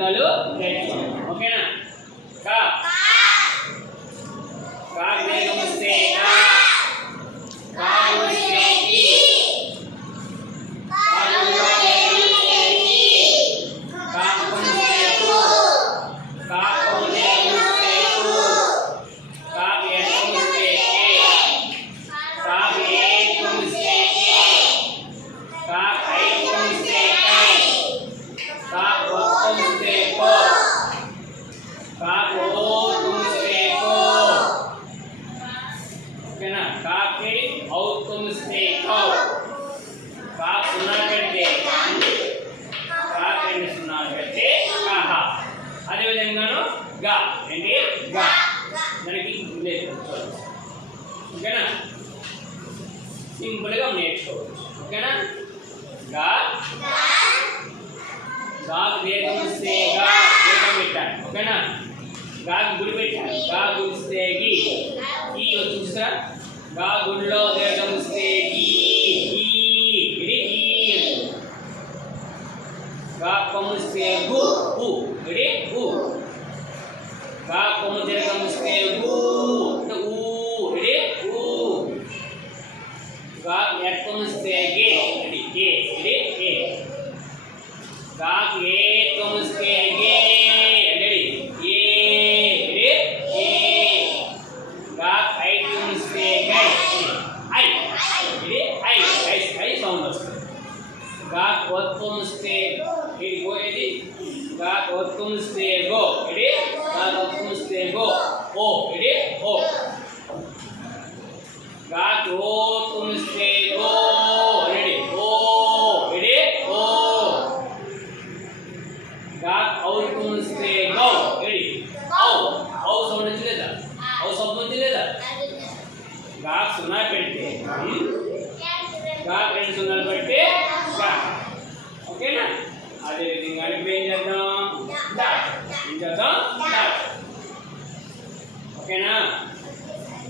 అచ్చులాలు ఓకేనా? కా? కా కా కా గుణిస్తే ఈ కా గుణిస్తే ఈ కా గుణిస్తే కు కా గుణిస్తే కు కా గుణిస్తే ఏ కా గుణిస్తే ఏ కా ఐ గుణిస్తే ఐ కా గుణిస్తే కో కా గుణిస్తే కో ఓకేనా కాకి అవుతుంది కౌ కా సున్నా పెడితే కాకి రెండు సున్నాలు పెడితే కాహ అదేవిధంగాను గా. ఏంటి? గా. మనకి లేదు ఓకేనా? సింపుల్గా నేర్చుకోవచ్చు. ఓకేనా? గా. గాకు వేగం ఇస్తే గా వేగం పెట్టాలి. ఓకేనా? గా గుడి పెట్టాలి. గా గుడిస్తే గి. ఈ వచ్చి చూసారా గుడిలో వేగం ఇస్తే ఈ ఈ ఇది ఈ వచ్చింది. గా కొమ్మిస్తే గు గాక్ ఒత్తుమిస్తే ఇది. గో ఇది గాక్ ఒత్తుమిస్తే గో. ఇది గాక్ ఒత్తుమిస్తే గో. ఓ ఇది ఓ. గాక్ ఓ తుమిస్తే గో. ఇది ఓ ఇది ఓ. గాక్ ఔ తుమిస్తే గౌ. ఇది ఔ ఔ సౌండ్ వచ్చి లేదా ఔ శబ్దం వచ్చి లేదా గాక్ సున్నా పెడితే హ్మ్? గాక్ రెండు సున్నాలు పెడితే గా ఏం చేద్దాం డాట్ ఓకేనా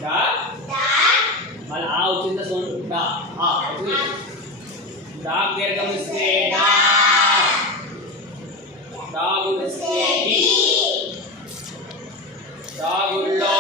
డా మళ్ళీ ఆ వచ్చిందా సౌండ్ డా ఆ వచ్చింది డా దీర్ఘం ఇస్తే డా డా గుడిస్తే డి డా గుడిలో